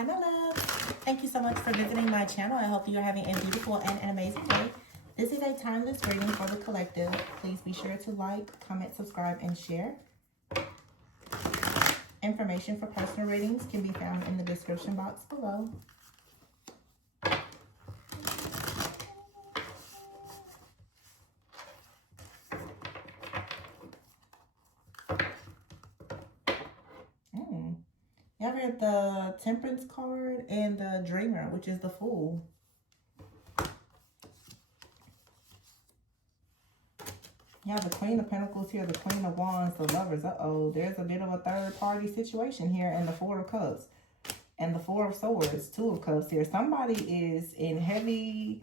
Hi, my love. Thank you so much for visiting my channel. I hope you're having a beautiful and an amazing day. This is a timeless reading for the collective. Please be sure to like, comment, subscribe, and share. Information for personal readings can be found in the description box below. You have here the Temperance card and the Dreamer, which is the Fool. You have the Queen of Pentacles here, the Queen of Wands, the Lovers. Uh-oh, there's a bit of a third-party situation here, and the Four of Cups. And the Four of Swords, Two of Cups here. Somebody is in heavy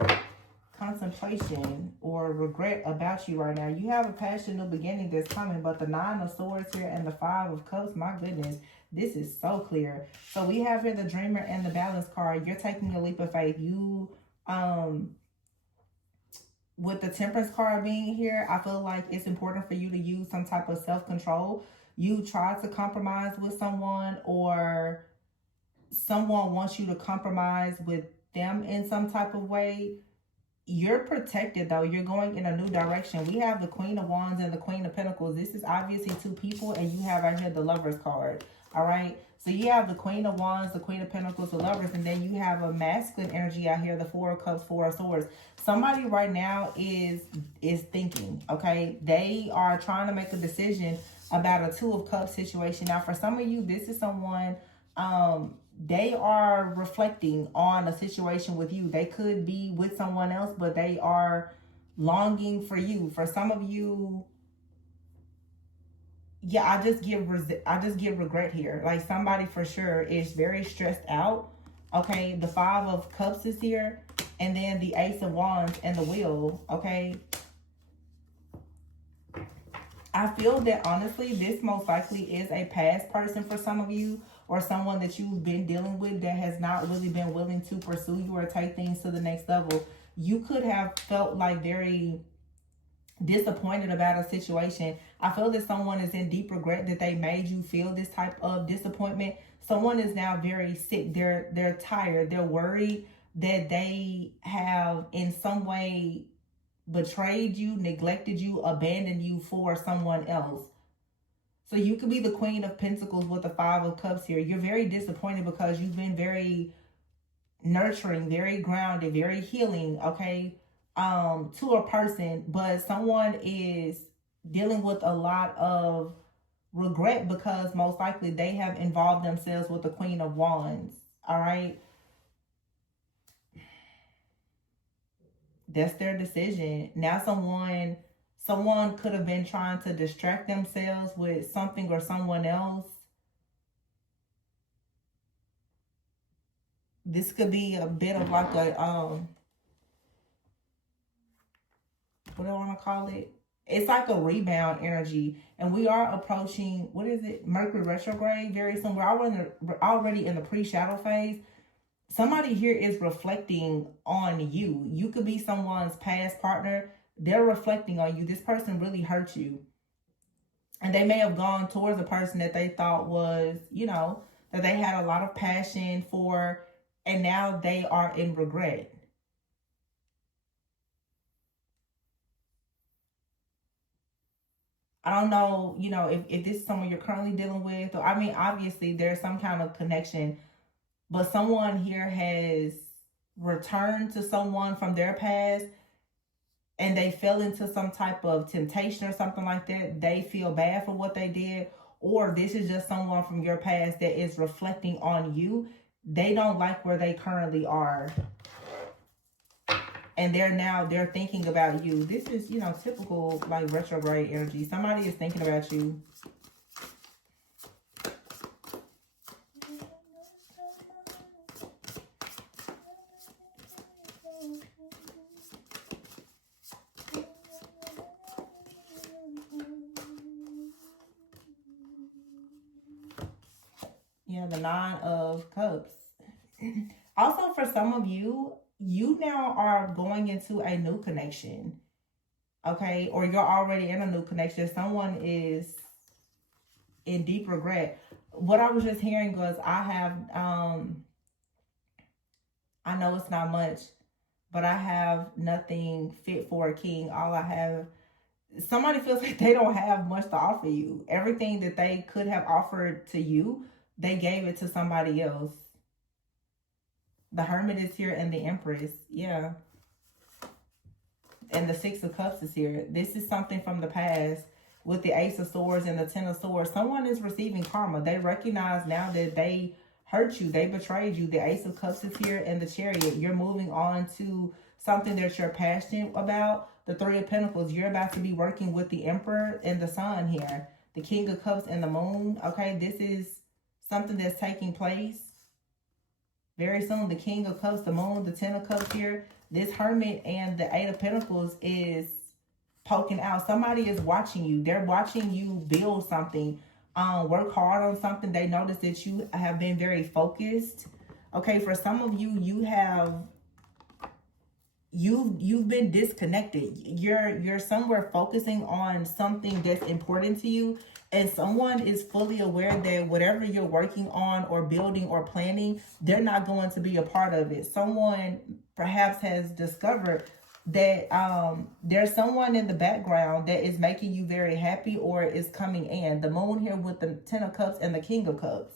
contemplation or regret about you right now. You have a passion, new beginning that's coming, but the Nine of Swords here and the Five of Cups, my goodness, this is so clear. So we have here the Dreamer and the Balance card. You're taking a leap of faith. You, with the Temperance card being here, I feel like it's important for you to use some type of self-control. You try to compromise with someone, or someone wants you to compromise with them in some type of way. You're protected though. You're going in a new direction. We have the Queen of Wands and the Queen of Pentacles. This is obviously two people, and you have right here the Lovers card. All right. So you have the Queen of Wands, the Queen of Pentacles, the Lovers, and then you have a masculine energy out here, the Four of Cups, Four of Swords. Somebody right now is thinking, okay? They are trying to make a decision about a Two of Cups situation. Now, for some of you, this is someone, they are reflecting on a situation with you. They could be with someone else, but they are longing for you. For some of you, yeah, I just get regret here. Like, somebody for sure is very stressed out. Okay, the Five of Cups is here, and then the Ace of Wands and the Wheel. Okay, I feel that honestly, this most likely is a past person for some of you, or someone that you've been dealing with that has not really been willing to pursue you or take things to the next level. You could have felt like very disappointed about a situation. I feel that someone is in deep regret that they made you feel this type of disappointment. Someone is now very sick. They're tired. They're worried that they have in some way betrayed you, neglected you, abandoned you for someone else. So you could be the Queen of Pentacles with the Five of Cups here. You're very disappointed because you've been very nurturing, very grounded, very healing, okay, to a person, but someone is dealing with a lot of regret because most likely they have involved themselves with the Queen of Wands. All right. That's their decision. Now someone could have been trying to distract themselves with something or someone else. This could be a bit of like a, what do I want to call it? It's like a rebound energy. And we are approaching, what is it? Mercury retrograde very soon. We're already in the pre-shadow phase. Somebody here is reflecting on you. You could be someone's past partner. They're reflecting on you. This person really hurt you. And they may have gone towards a person that they thought was, you know, that they had a lot of passion for, and now they are in regret. I don't know, you know, if this is someone you're currently dealing with. Or, I mean, obviously there's some kind of connection, but someone here has returned to someone from their past and they fell into some type of temptation or something like that. They feel bad for what they did. Or this is just someone from your past that is reflecting on you. They don't like where they currently are. And they're thinking about you. This is, you know, typical like retrograde energy. Somebody is thinking about you. Yeah, the Nine of Cups. Also, for some of you, you now are going into a new connection, okay? Or you're already in a new connection. Someone is in deep regret. What I was just hearing was I have I know it's not much, but I have nothing fit for a king. All I have, somebody feels like they don't have much to offer you. Everything that they could have offered to you, they gave it to somebody else. The Hermit is here and the Empress. Yeah. And the Six of Cups is here. This is something from the past with the Ace of Swords and the Ten of Swords. Someone is receiving karma. They recognize now that they hurt you. They betrayed you. The Ace of Cups is here and the Chariot. You're moving on to something that you're passionate about. The Three of Pentacles. You're about to be working with the Emperor and the Sun here. The King of Cups and the Moon. Okay, this is something that's taking place very soon. The King of Cups, the Moon, the Ten of Cups here. This Hermit and the Eight of Pentacles is poking out. Somebody is watching you. They're watching you build something. Work hard on something. They notice that you have been very focused. Okay, for some of you, you've been disconnected. You're somewhere focusing on something that's important to you, and someone is fully aware that whatever you're working on or building or planning, they're not going to be a part of it. Someone perhaps has discovered that there's someone in the background that is making you very happy or is coming in. The Moon here with the Ten of Cups and the King of Cups.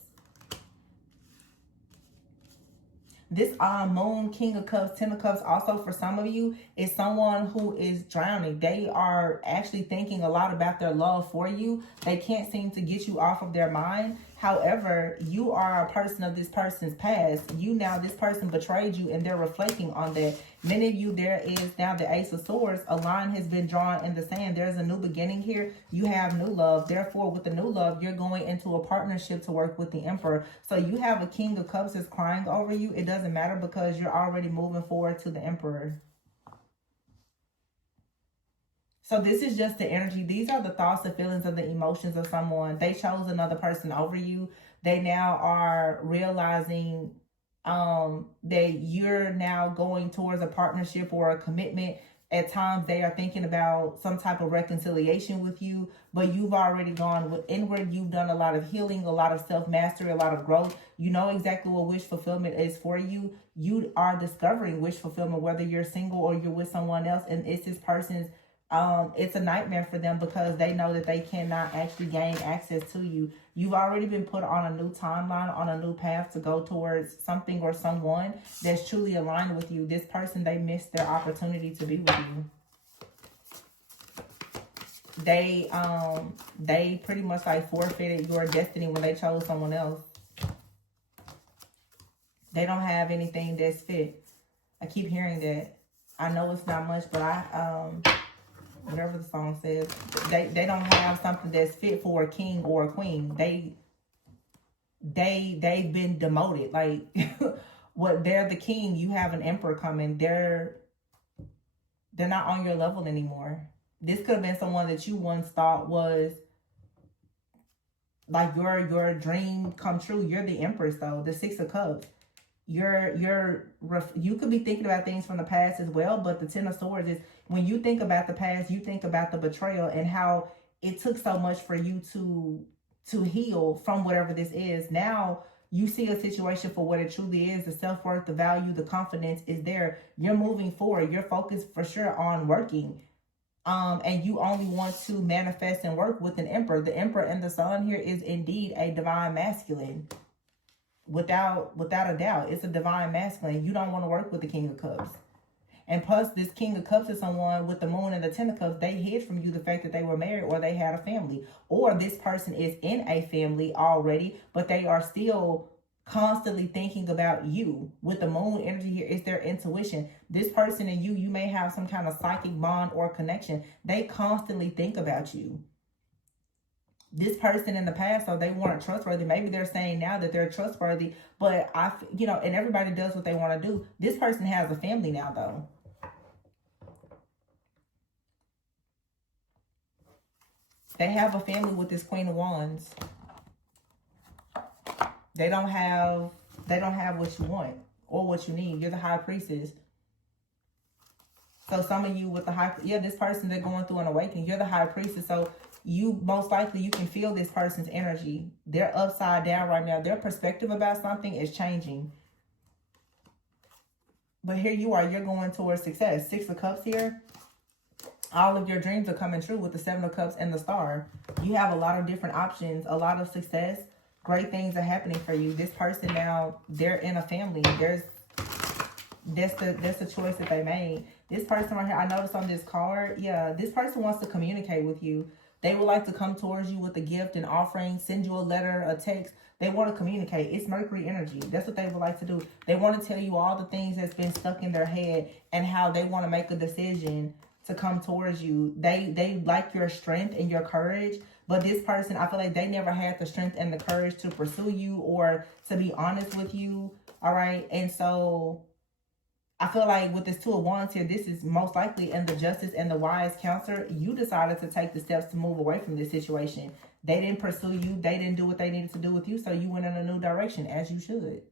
This Moon, King of Cups, Ten of Cups, also for some of you, is someone who is drowning. They are actually thinking a lot about their love for you. They can't seem to get you off of their mind. However, you are a person of this person's past. This person betrayed you and they're reflecting on that. Many of you, there is now the Ace of Swords. A line has been drawn in the sand. There's a new beginning here. You have new love. Therefore, with the new love, you're going into a partnership to work with the Emperor. So you have a King of Cups that's crying over you. It doesn't matter because you're already moving forward to the Emperor. So this is just the energy. These are the thoughts and feelings of the emotions of someone. They chose another person over you. They now are realizing that you're now going towards a partnership or a commitment. At times they are thinking about some type of reconciliation with you, but you've already gone inward. You've done a lot of healing, a lot of self-mastery, a lot of growth. You know exactly what wish fulfillment is for you. You are discovering wish fulfillment, whether you're single or you're with someone else, and it's this person's it's a nightmare for them because they know that they cannot actually gain access to you. You've already been put on a new timeline, on a new path to go towards something or someone that's truly aligned with you. This person, they missed their opportunity to be with you. They pretty much like forfeited your destiny when they chose someone else. They don't have anything that's fit. I keep hearing that. I know it's not much, but whatever the song says, they don't have something that's fit for a king or a queen. They've been demoted. Like what, they're the king, you have an emperor coming. They're not on your level anymore. This could have been someone that you once thought was like your dream come true. You're the Empress though, the Six of Cups. You could be thinking about things from the past as well, but the Ten of Swords is, when you think about the past, you think about the betrayal and how it took so much for you to heal from whatever this is. Now you see a situation for what it truly is. The self-worth, the value, the confidence is there. You're moving forward. You're focused for sure on working. And you only want to manifest and work with an Emperor. The Emperor and the Sun here is indeed a divine masculine. Without a doubt, it's a divine masculine. You don't want to work with the King of Cups. And plus, this King of Cups is someone with the Moon and the Ten of Cups. They hid from you the fact that they were married or they had a family. Or this person is in a family already, but they are still constantly thinking about you. With the Moon energy here, it's their intuition. This person and you may have some kind of psychic bond or connection. They constantly think about you. This person in the past, so they weren't trustworthy. Maybe they're saying now that they're trustworthy, but and everybody does what they want to do. This person has a family now, though. They have a family with this Queen of Wands. They don't have what you want or what you need. You're the High Priestess. So some of you with the this person, they're going through an awakening. You're the High Priestess, so you most likely, you can feel this person's energy. They're upside down right now. Their perspective about something is changing. But here you are, you're going towards success. 6 of Cups here. All of your dreams are coming true with the 7 of Cups and the Star. You have a lot of different options, a lot of success. Great things are happening for you. This person now, they're in a family. That's the choice that they made. This person right here, I noticed on this card, yeah, this person wants to communicate with you. They would like to come towards you with a gift, an offering, send you a letter, a text. They want to communicate. It's Mercury energy. That's what they would like to do. They want to tell you all the things that's been stuck in their head and how they want to make a decision to come towards you. They like your strength and your courage. But this person, I feel like they never had the strength and the courage to pursue you or to be honest with you. All right. And so I feel like with this 2 of Wands here, this is most likely in the Justice and the Wise counselor. You decided to take the steps to move away from this situation. They didn't pursue you. They didn't do what they needed to do with you. So you went in a new direction, as you should.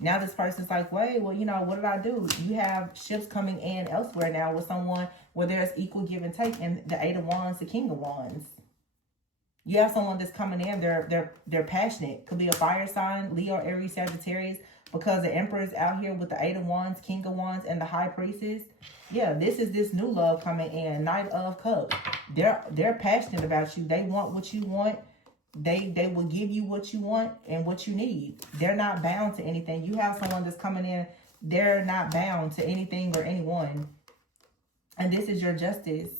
Now this person's like, wait, well, you know, what did I do? You have ships coming in elsewhere now with someone where there's equal give and take. And the 8 of Wands, the King of Wands. You have someone that's coming in. They're passionate. Could be a fire sign, Leo, Aries, Sagittarius. Because the Emperor is out here with the 8 of Wands, King of Wands, and the High Priestess. Yeah, this is this new love coming in. Knight of Cups. They're passionate about you. They want what you want. They will give you what you want and what you need. They're not bound to anything. You have someone that's coming in. They're not bound to anything or anyone. And this is your justice.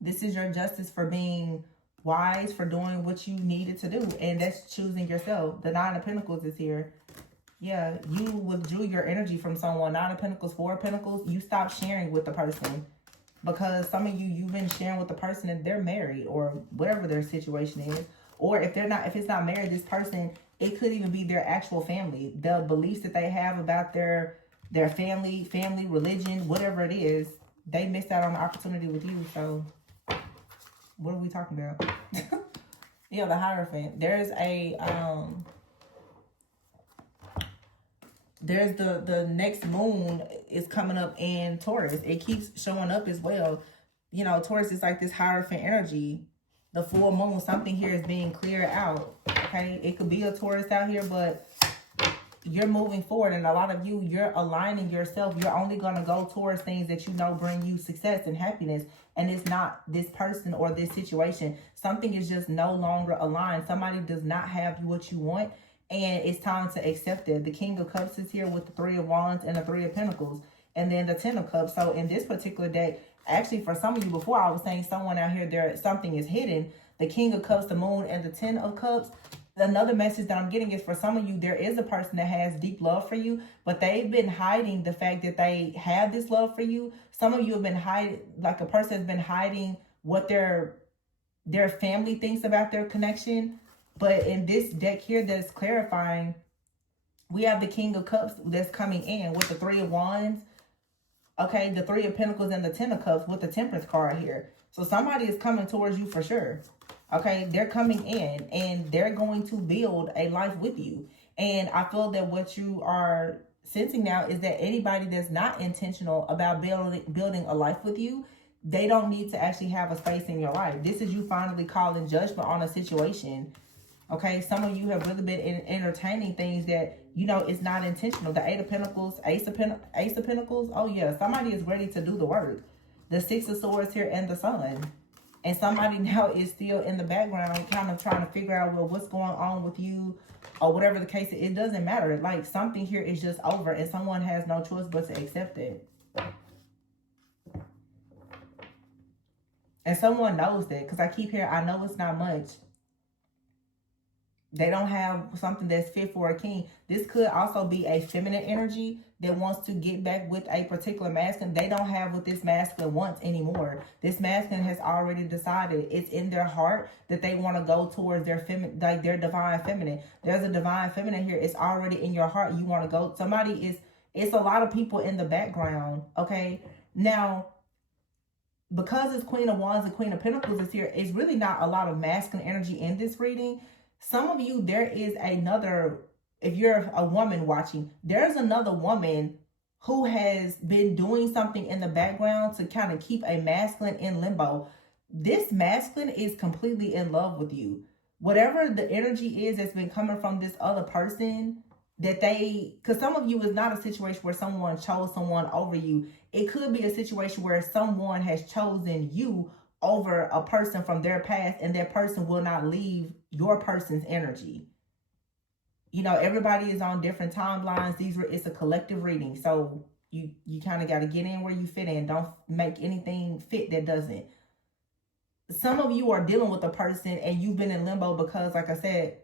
This is your justice for being wise, for doing what you needed to do. And that's choosing yourself. The 9 of Pentacles is here. Yeah, you withdrew your energy from someone. 9 of Pentacles, 4 of Pentacles. You stopped sharing with the person. Because some of you, you've been sharing with the person and they're married or whatever their situation is. Or if it's not married, this person, it could even be their actual family. The beliefs that they have about their family, religion, whatever it is, they missed out on the opportunity with you. So what are we talking about? Yeah, the Hierophant. There's the next moon is coming up in Taurus. It keeps showing up as well. You know, Taurus is like this Hierophant energy. The full moon, something here is being cleared out. Okay, it could be a Taurus out here, but you're moving forward. And a lot of you, you're aligning yourself. You're only going to go towards things that you know bring you success and happiness. And it's not this person or this situation. Something is just no longer aligned. Somebody does not have what you want. And it's time to accept it. The King of Cups is here with the 3 of Wands and the 3 of Pentacles. And then the 10 of Cups. So in this particular deck, actually for some of you, before I was saying someone out here, something is hidden. The King of Cups, the Moon, and the 10 of Cups. Another message that I'm getting is for some of you, there is a person that has deep love for you, but they've been hiding the fact that they have this love for you. Some of you have been hiding, like a person has been hiding what their family thinks about their connection. But in this deck here that's clarifying, we have the King of Cups that's coming in with the 3 of Wands. Okay, the 3 of Pentacles and the 10 of Cups with the Temperance card here. So somebody is coming towards you for sure. Okay, they're coming in and they're going to build a life with you. And I feel that what you are sensing now is that anybody that's not intentional about building a life with you, they don't need to actually have a space in your life. This is you finally calling judgment on a situation. Okay, some of you have really been entertaining things that, you know, it's not intentional. The 8 of Pentacles, Ace of Pentacles. Oh, yeah, somebody is ready to do the work. The 6 of Swords here and the Sun. And somebody now is still in the background kind of trying to figure out, well, what's going on with you or whatever the case is. It doesn't matter. Like something here is just over and someone has no choice but to accept it. And someone knows that because I keep hearing, I know it's not much. They don't have something that's fit for a king. This could also be a feminine energy that wants to get back with a particular masculine. They don't have what this masculine wants anymore. This masculine has already decided it's in their heart that they want to go towards their like their divine feminine. There's a divine feminine here. It's already in your heart. You want to go. It's a lot of people in the background. Okay. Now, because it's Queen of Wands and Queen of Pentacles is here, it's really not a lot of masculine energy in this reading. Some of you, there is another, if you're a woman watching, there's another woman who has been doing something in the background to kind of keep a masculine in limbo. This masculine is completely in love with you. Whatever the energy is that's been coming from this other person, that they, because some of you is not a situation where someone chose someone over you. It could be a situation where someone has chosen you over a person from their past, and that person will not leave your person's energy. You know, everybody is on different timelines. It's a collective reading, so you kind of got to get in where you fit in. Don't make anything fit that doesn't. Some of you are dealing with a person and you've been in limbo because, like I said,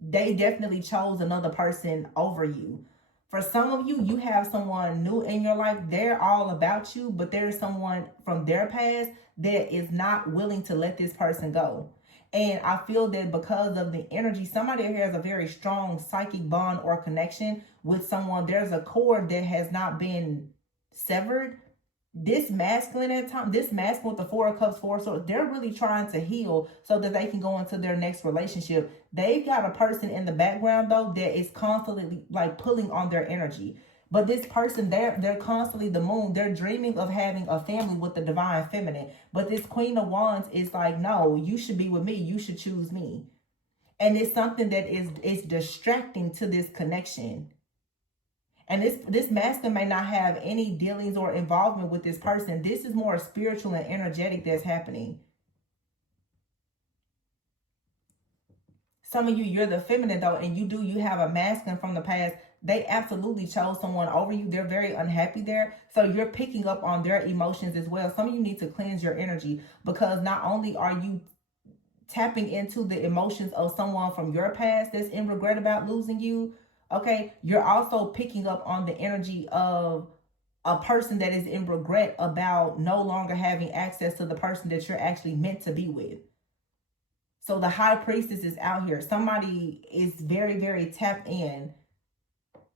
they definitely chose another person over you. For some of you, you have someone new in your life. They're all about you, but there's someone from their past that is not willing to let this person go. And I feel that because of the energy, somebody here has a very strong psychic bond or connection with someone. There's a cord that has not been severed. This masculine at time, this masculine with the Four of Cups, Four of Swords, they're really trying to heal so that they can go into their next relationship. They've got a person in the background though that is constantly like pulling on their energy. But this person, they're constantly the moon. They're dreaming of having a family with the divine feminine. But this Queen of Wands is like, no, you should be with me. You should choose me. And it's something that is distracting to this connection. And this masculine may not have any dealings or involvement with this person. This is more spiritual and energetic that's happening. Some of you, you're the feminine though, and you have a masculine from the past. They absolutely chose someone over you. They're very unhappy there. So you're picking up on their emotions as well. Some of you need to cleanse your energy, because not only are you tapping into the emotions of someone from your past that's in regret about losing you, okay, you're also picking up on the energy of a person that is in regret about no longer having access to the person that you're actually meant to be with. So the High Priestess is out here. Somebody is very, very tapped in.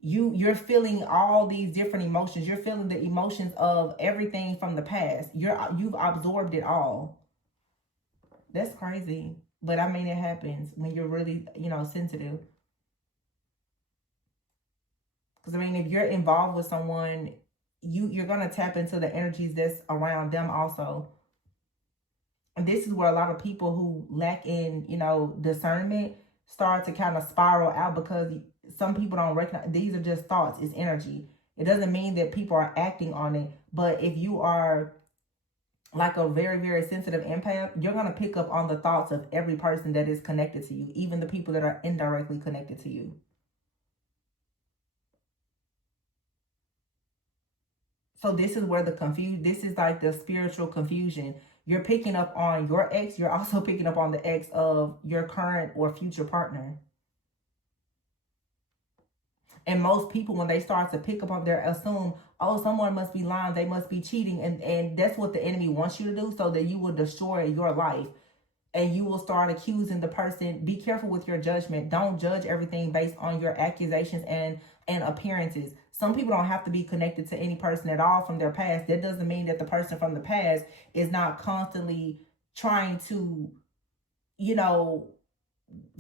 You're feeling all these different emotions. You're feeling the emotions of everything from the past. You've absorbed it all. That's crazy. But I mean, it happens when you're really, sensitive. Because, I mean, if you're involved with someone, you're going to tap into the energies that's around them also. And this is where a lot of people who lack in, discernment start to kind of spiral out, because some people don't recognize these are just thoughts. It's energy. It doesn't mean that people are acting on it. But if you are like a very, very sensitive empath, you're going to pick up on the thoughts of every person that is connected to you, even the people that are indirectly connected to you. So this is where this is like the spiritual confusion. You're picking up on your ex. You're also picking up on the ex of your current or future partner. And most people, when they start to pick up on, they assume, oh, someone must be lying. They must be cheating. And that's what the enemy wants you to do, so that you will destroy your life. And you will start accusing the person. Be careful with your judgment. Don't judge everything based on your accusations and appearances. Some people don't have to be connected to any person at all from their past. That doesn't mean that the person from the past is not constantly trying to,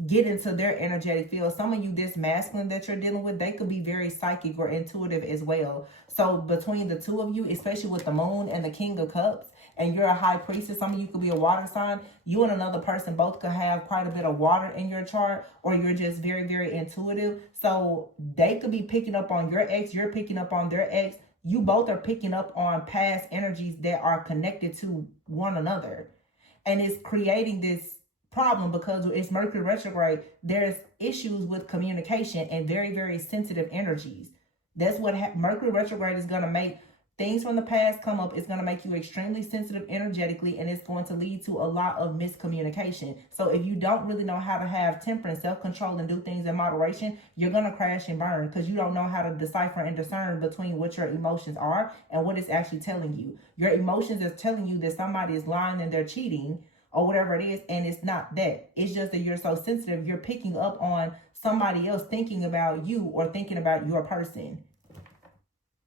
get into their energetic field. Some of you, this masculine that you're dealing with, they could be very psychic or intuitive as well. So between the two of you, especially with the moon and the King of Cups, and you're a High Priestess, some of you could be a water sign. You and another person both could have quite a bit of water in your chart, or you're just very, very intuitive. So they could be picking up on your ex. You're picking up on their ex. You both are picking up on past energies that are connected to one another. And it's creating this problem because it's Mercury retrograde. There's issues with communication and very, very sensitive energies. That's what Mercury retrograde is going to make. Things from the past come up. It's going to make you extremely sensitive energetically, and it's going to lead to a lot of miscommunication. So if you don't really know how to have temperance, self-control, and do things in moderation, you're going to crash and burn, because you don't know how to decipher and discern between what your emotions are and what it's actually telling you. Your emotions is telling you that somebody is lying and they're cheating or whatever it is, and it's not that. It's just that you're so sensitive, you're picking up on somebody else thinking about you or thinking about your person.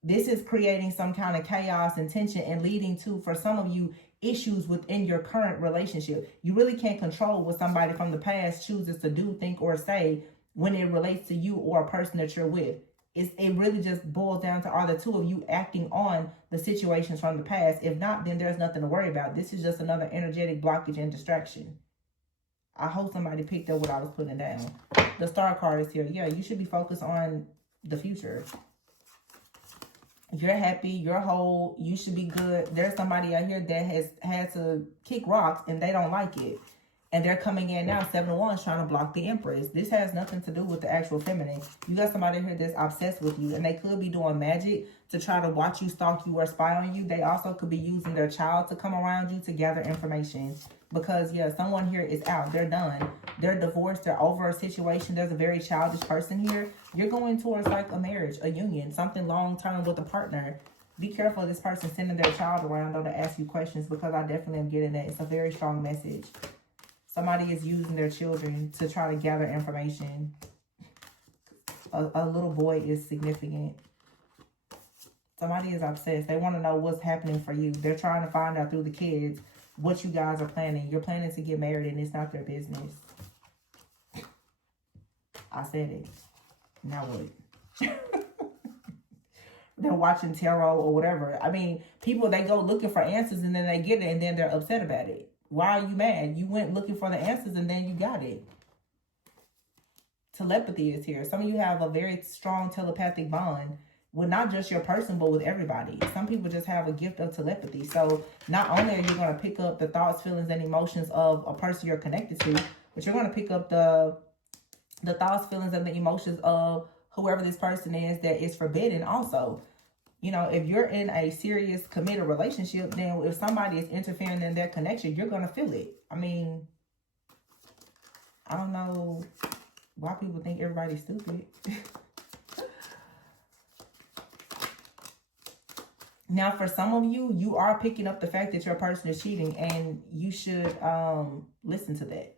This is creating some kind of chaos and tension and leading to, for some of you, issues within your current relationship. You really can't control what somebody from the past chooses to do, think, or say when it relates to you or a person that you're with. It really just boils down to, are the two of you acting on the situations from the past? If not, then there's nothing to worry about. This is just another energetic blockage and distraction. I hope somebody picked up what I was putting down. The Star card is here. Yeah, you should be focused on the future. You're happy, you're whole, you should be good. There's somebody out here that has had to kick rocks and they don't like it. And they're coming in now, 7 of Wands, trying to block the Empress. This has nothing to do with the actual feminine. You got somebody here that's obsessed with you. And they could be doing magic to try to watch you, stalk you, or spy on you. They also could be using their child to come around you to gather information. Because, yeah, someone here is out. They're done. They're divorced. They're over a situation. There's a very childish person here. You're going towards, like, a marriage, a union, something long-term with a partner. Be careful of this person sending their child around, though, to ask you questions, because I definitely am getting that. It's a very strong message. Somebody is using their children to try to gather information. A little boy is significant. Somebody is obsessed. They want to know what's happening for you. They're trying to find out through the kids what you guys are planning. You're planning to get married and it's not their business. I said it. Now what? They're watching tarot or whatever. I mean, people, they go looking for answers and then they get it and then they're upset about it. Why are you mad? You went looking for the answers and then you got it. Telepathy is here. Some of you have a very strong telepathic bond with not just your person, but with everybody. Some people just have a gift of telepathy. So not only are you going to pick up the thoughts, feelings, and emotions of a person you're connected to, but you're going to pick up the thoughts, feelings, and the emotions of whoever this person is that is forbidden also. You know, if you're in a serious, committed relationship, then if somebody is interfering in their connection, you're going to feel it. I mean, I don't know why people think everybody's stupid. Now, for some of you, you are picking up the fact that your person is cheating, and you should listen to that.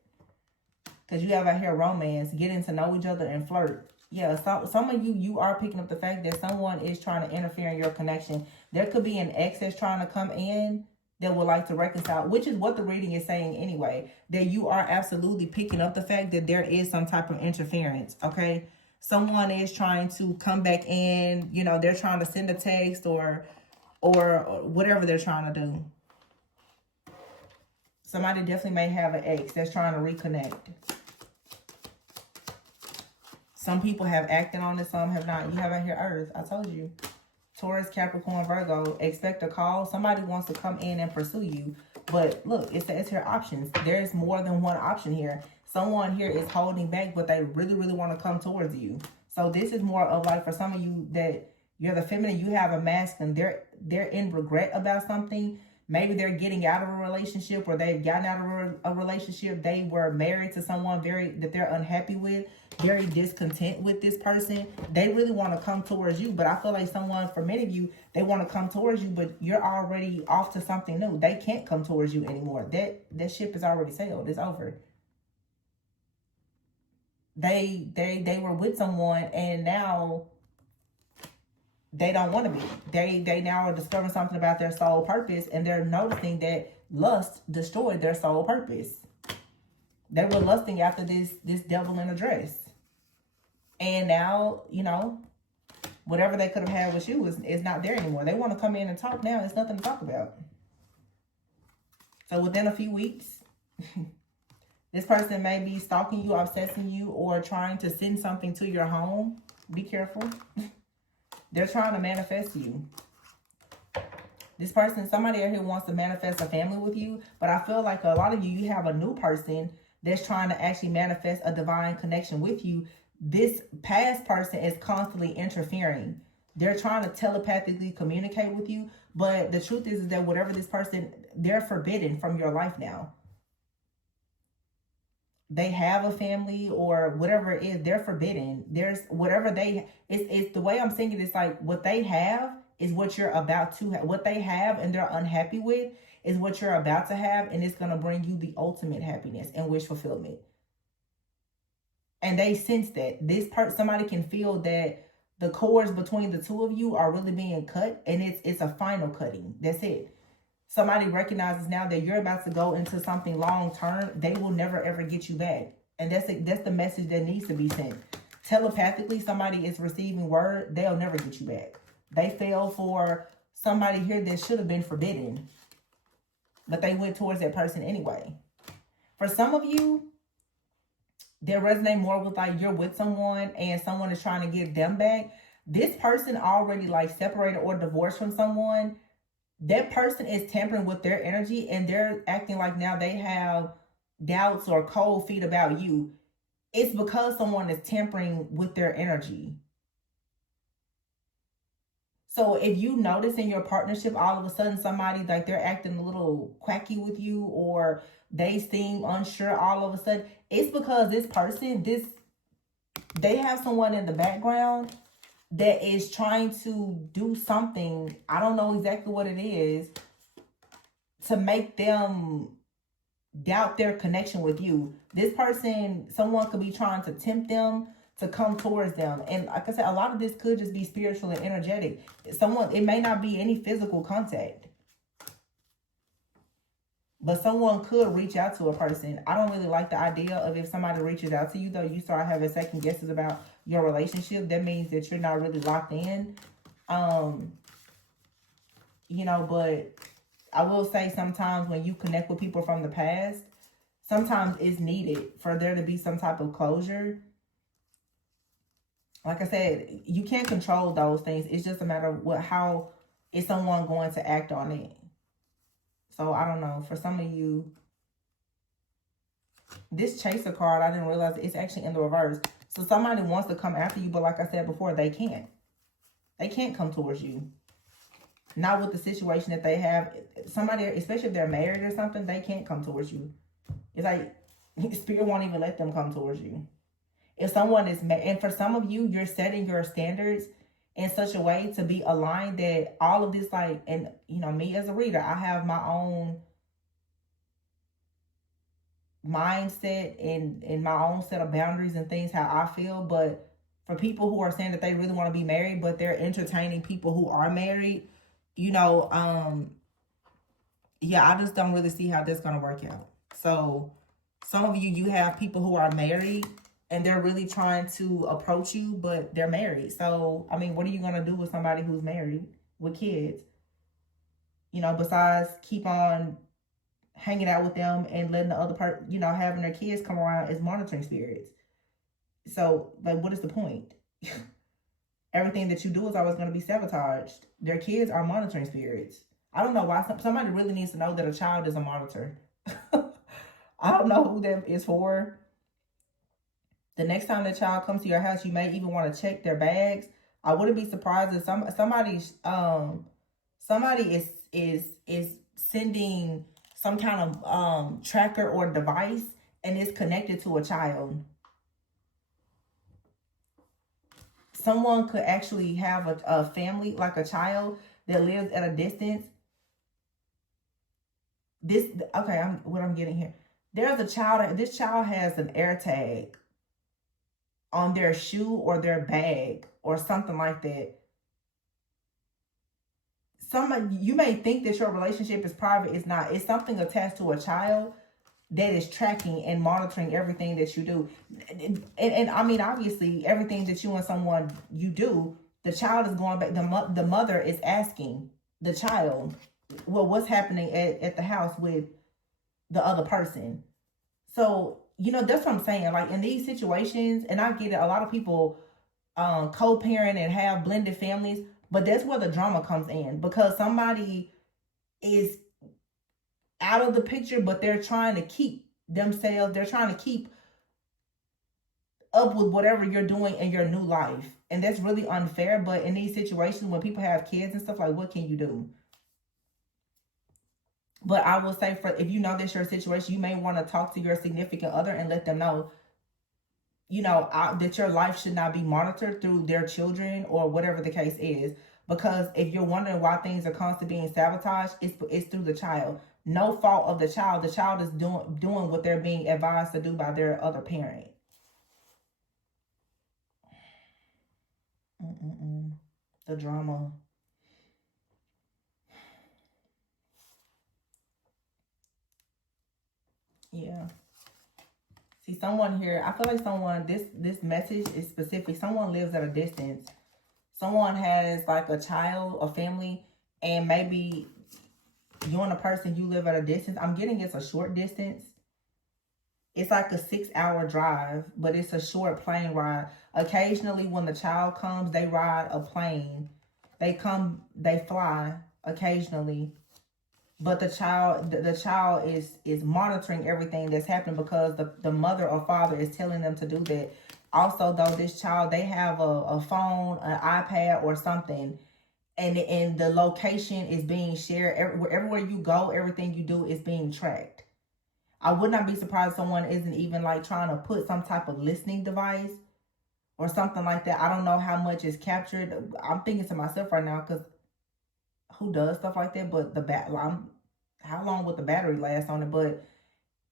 Because you have out here romance, getting to know each other, and flirt. Yeah, some of you, you are picking up the fact that someone is trying to interfere in your connection. There could be an ex that's trying to come in that would like to reconcile, which is what the reading is saying anyway. That you are absolutely picking up the fact that there is some type of interference, okay? Someone is trying to come back in, you know, they're trying to send a text or whatever they're trying to do. Somebody definitely may have an ex that's trying to reconnect. Some people have acted on it, some have not. You have out here Earth. I told you. Taurus, Capricorn, Virgo. Expect a call. Somebody wants to come in and pursue you. But look, it says here options. There's more than one option here. Someone here is holding back, but they really, really want to come towards you. So this is more of like for some of you that you're the feminine, you have a masculine. They're in regret about something. Maybe they're getting out of a relationship, or they've gotten out of a relationship. They were married to someone that they're unhappy with, very discontent with this person. They really want to come towards you, but I feel like someone, for many of you, they want to come towards you, but you're already off to something new. They can't come towards you anymore. That ship is already sailed. It's over. They were with someone and now they don't want to be. They now are discovering something about their soul purpose, and they're noticing that lust destroyed their soul purpose. They were lusting after this devil in a dress. And now, you know, whatever they could have had with you is not there anymore. They want to come in and talk now. It's nothing to talk about. So within a few weeks, this person may be stalking you, obsessing you, or trying to send something to your home. Be careful. They're trying to manifest you. This person, somebody out here wants to manifest a family with you, but I feel like a lot of you have a new person that's trying to actually manifest a divine connection with you. This past person is constantly interfering. They're trying to telepathically communicate with you, but the truth is that whatever this person, they're forbidden from your life now. They have a family or whatever it is, they're forbidden. There's whatever it's the way I'm saying it, it's like what they have is what you're about to have. What they have and they're unhappy with is what you're about to have, and it's going to bring you the ultimate happiness and wish fulfillment. And they sense that. Somebody can feel that the cords between the two of you are really being cut, and it's a final cutting. That's it. Somebody recognizes now that you're about to go into something long term. They will never ever get you back. And that's the message that needs to be sent. Telepathically, somebody is receiving word, they'll never get you back. They fell for somebody here that should have been forbidden, but they went towards that person anyway. For some of you, They're resonating more with like you're with someone and someone is trying to get them back. This person already like separated or divorced from someone. That person is tampering with their energy and they're acting like now they have doubts or cold feet about you. It's because someone is tampering with their energy. So if you notice in your partnership, all of a sudden somebody like they're acting a little quacky with you or they seem unsure all of a sudden, it's because this person, they have someone in the background that is trying to do something. I don't know exactly what it is to make them doubt their connection with you. This person, someone could be trying to tempt them to come towards them. And like I said, a lot of this could just be spiritual and energetic. It may not be any physical contact. But someone could reach out to a person. I don't really like the idea of if somebody reaches out to you, though, you start having second guesses about your relationship. That means that you're not really locked in. But I will say sometimes when you connect with people from the past, sometimes it's needed for there to be some type of closure. Like I said, you can't control those things. It's just a matter of how is someone going to act on it. So I don't know. For some of you, this chaser card, I didn't realize it's actually in the reverse. So somebody wants to come after you, but like I said before, they can't. They can't come towards you. Not with the situation that they have. Somebody, especially if they're married or something, they can't come towards you. It's like Spirit won't even let them come towards you. If someone is married, and for some of you, you're setting your standards in such a way to be aligned that all of this, like, and me as a reader, I have my own mindset and my own set of boundaries and things how I feel. But for people who are saying that they really want to be married, but they're entertaining people who are married, I just don't really see how that's gonna work out. So some of you have people who are married and they're really trying to approach you, but they're married. So, I mean, what are you going to do with somebody who's married with kids? Besides keep on hanging out with them and letting the other part, having their kids come around as monitoring spirits. So, like, what is the point? Everything that you do is always going to be sabotaged. Their kids are monitoring spirits. I don't know why. Somebody really needs to know that a child is a monitor. I don't know who that is for. The next time the child comes to your house, you may even want to check their bags. I wouldn't be surprised if somebody is sending some kind of tracker or device and is connected to a child. Someone could actually have a family, like a child that lives at a distance. What I'm getting here. There's a child. This child has an air tag on their shoe or their bag or something like that. You may think that your relationship is private. It's not. It's something attached to a child that is tracking and monitoring everything that you do. And I mean, obviously, everything that you and someone you do, the child is going back. The mother is asking the child, well, what's happening at the house with the other person? So, that's what I'm saying. Like, in these situations, and I get it, a lot of people co-parent and have blended families, but that's where the drama comes in, because somebody is out of the picture, but they're trying to keep up with whatever you're doing in your new life. And that's really unfair. But in these situations, when people have kids and stuff, like, what can you do? But I will say, if you know that's your situation, you may want to talk to your significant other and let them know, that your life should not be monitored through their children or whatever the case is. Because if you're wondering why things are constantly being sabotaged, it's through the child. No fault of the child. The child is doing what they're being advised to do by their other parent. The drama. Yeah. See, someone here, I feel like this message is specific. Someone lives at a distance. Someone has like a child, a family, and maybe you and a person, you live at a distance. I'm getting it's a short distance. It's like a 6-hour drive, but it's a short plane ride. Occasionally, when the child comes, they ride a plane. They come, they fly occasionally. But the child is monitoring everything that's happening because the mother or father is telling them to do that. Also, though, this child, they have a phone, an iPad, or something, and the location is being shared. Everywhere you go, everything you do is being tracked. I would not be surprised if someone isn't even like trying to put some type of listening device or something like that. I don't know how much is captured. I'm thinking to myself right now, because who does stuff like that? But how long would the battery last on it? But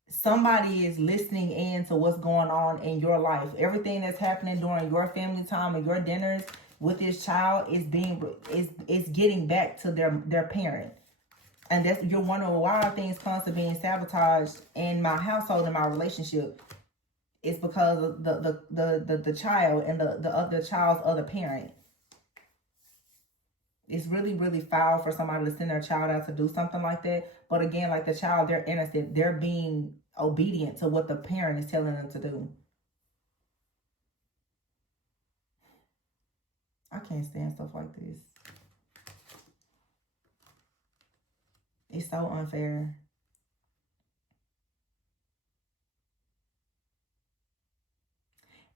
somebody is listening in to what's going on in your life. Everything that's happening during your family time and your dinners with this child is getting back to their parent. And that's, you're wondering, why are things constantly being sabotaged in my household, in my relationship? It's because of the child and the child's other parent. It's really, really foul for somebody to send their child out to do something like that. But again, like the child, they're innocent. They're being obedient to what the parent is telling them to do. I can't stand stuff like this. It's so unfair.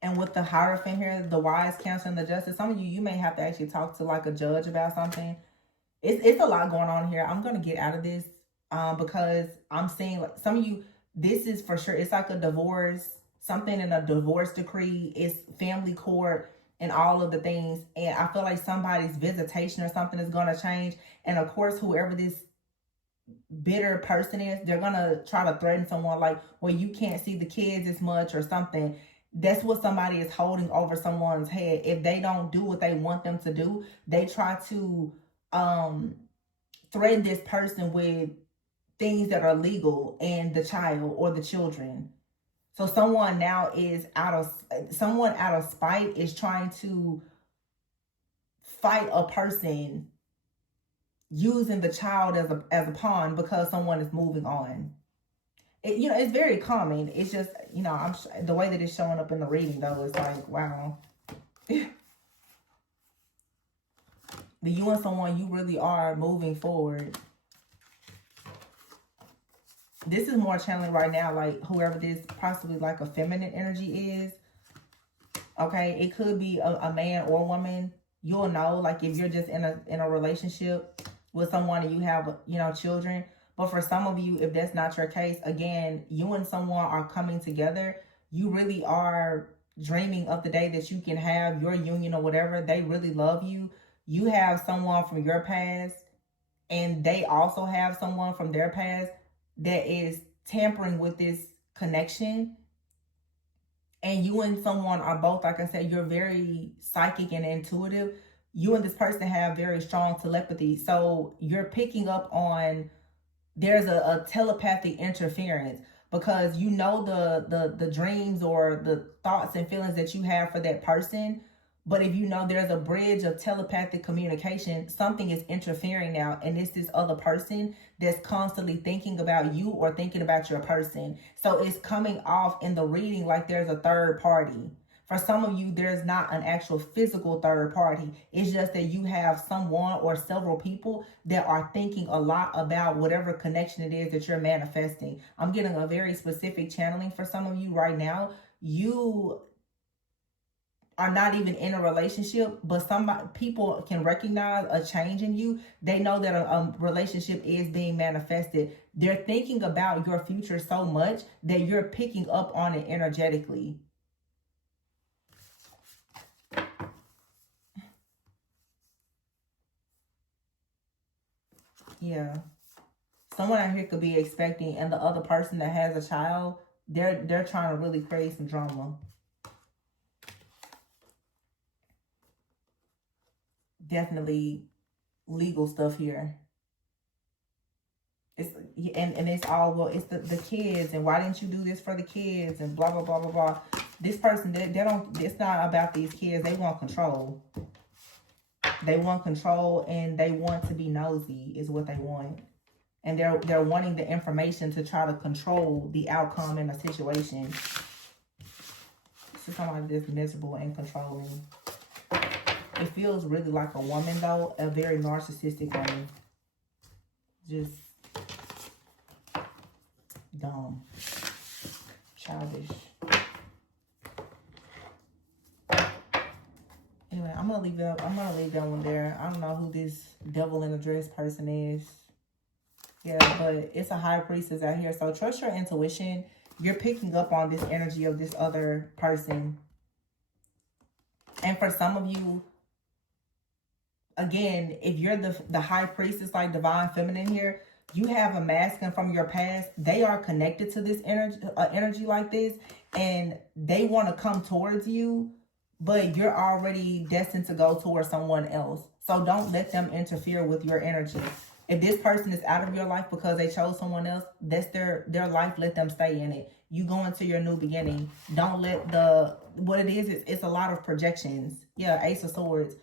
And with the Hierophant here, the wise counsel and the justice, some of you may have to actually talk to like a judge about something. It's a lot going on here. I'm going to get out of this because I'm seeing like some of you, this is for sure. It's like a divorce, something in a divorce decree. It's family court and all of the things. And I feel like somebody's visitation or something is going to change. And of course, whoever this bitter person is, they're going to try to threaten someone like, well, you can't see the kids as much or something. That's what somebody is holding over someone's head. If they don't do what they want them to do, they try to threaten this person with things that are legal and the child or the children. So someone now is out of spite is trying to fight a person using the child as a pawn because someone is moving on. It's very common. It's just, the way that it's showing up in the reading, though, is like, wow. But you and someone, you really are moving forward. This is more channeling right now, like whoever this possibly like a feminine energy is. Okay, it could be a man or a woman. You'll know, like if you're just in a relationship with someone and you have, children. But for some of you, if that's not your case, again, you and someone are coming together. You really are dreaming of the day that you can have your union or whatever. They really love you. You have someone from your past, and they also have someone from their past that is tampering with this connection. And you and someone are both, like I said, you're very psychic and intuitive. You and this person have very strong telepathy. So you're picking up on, there's a telepathic interference because the dreams or the thoughts and feelings that you have for that person. But if there's a bridge of telepathic communication, something is interfering now, and it's this other person that's constantly thinking about you or thinking about your person. So it's coming off in the reading like there's a third party. For some of you, there's not an actual physical third party. It's just that you have someone or several people that are thinking a lot about whatever connection it is that you're manifesting. I'm getting a very specific channeling for some of you right now. You are not even in a relationship, but people can recognize a change in you. They know that a relationship is being manifested. They're thinking about your future so much that you're picking up on it energetically. Yeah. Someone out here could be expecting, and the other person that has a child, they're trying to really create some drama. Definitely legal stuff here. It's all, well, it's the kids, and why didn't you do this for the kids, and blah blah blah blah blah. This person, they don't, it's not about these kids. They want control. They want control, and they want to be nosy is what they want. And they're wanting the information to try to control the outcome in a situation. This is somebody that's miserable and controlling. It feels really like a woman, though. A very narcissistic woman. Just dumb. Childish. Anyway, I'm gonna leave it up. I'm gonna leave that one there. I don't know who this devil in a dress person is. Yeah, but it's a high priestess out here. So trust your intuition. You're picking up on this energy of this other person. And for some of you, again, if you're the high priestess, like divine feminine here, you have a masculine from your past. They are connected to this energy like this, and they want to come towards you, but you're already destined to go towards someone else. So don't let them interfere with your energy. If this person is out of your life because they chose someone else, that's their life. Let them stay in it. You go into your new beginning. Don't let what it is, it's a lot of projections. Yeah, Ace of Swords.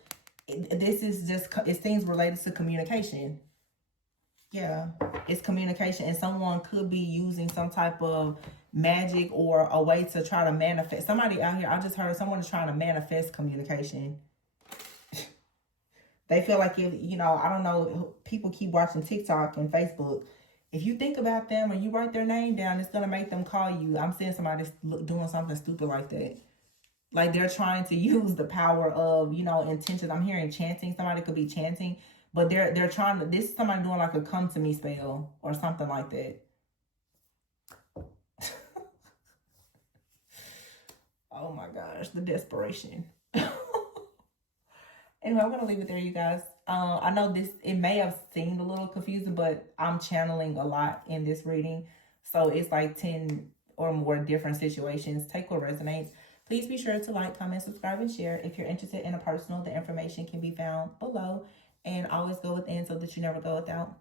This is just, it's things related to communication. Yeah, it's communication. And someone could be using some type of magic or a way to try to manifest. Somebody out here, I just heard someone is trying to manifest communication. They feel like, if, you know, I don't know, people keep watching TikTok and Facebook. If you think about them or you write their name down, it's going to make them call you. I'm seeing somebody doing something stupid like that. Like they're trying to use the power of, you know, intention. I'm hearing chanting. Somebody could be chanting. But they're trying to, this is somebody doing like a come to me spell or something like that. Oh my gosh, the desperation. Anyway, I'm going to leave it there, you guys. I know it may have seemed a little confusing, but I'm channeling a lot in this reading. So it's like 10 or more different situations. Take what resonates. Please be sure to like, comment, subscribe, and share. If you're interested in a personal, the information can be found below. And always go within so that you never go without.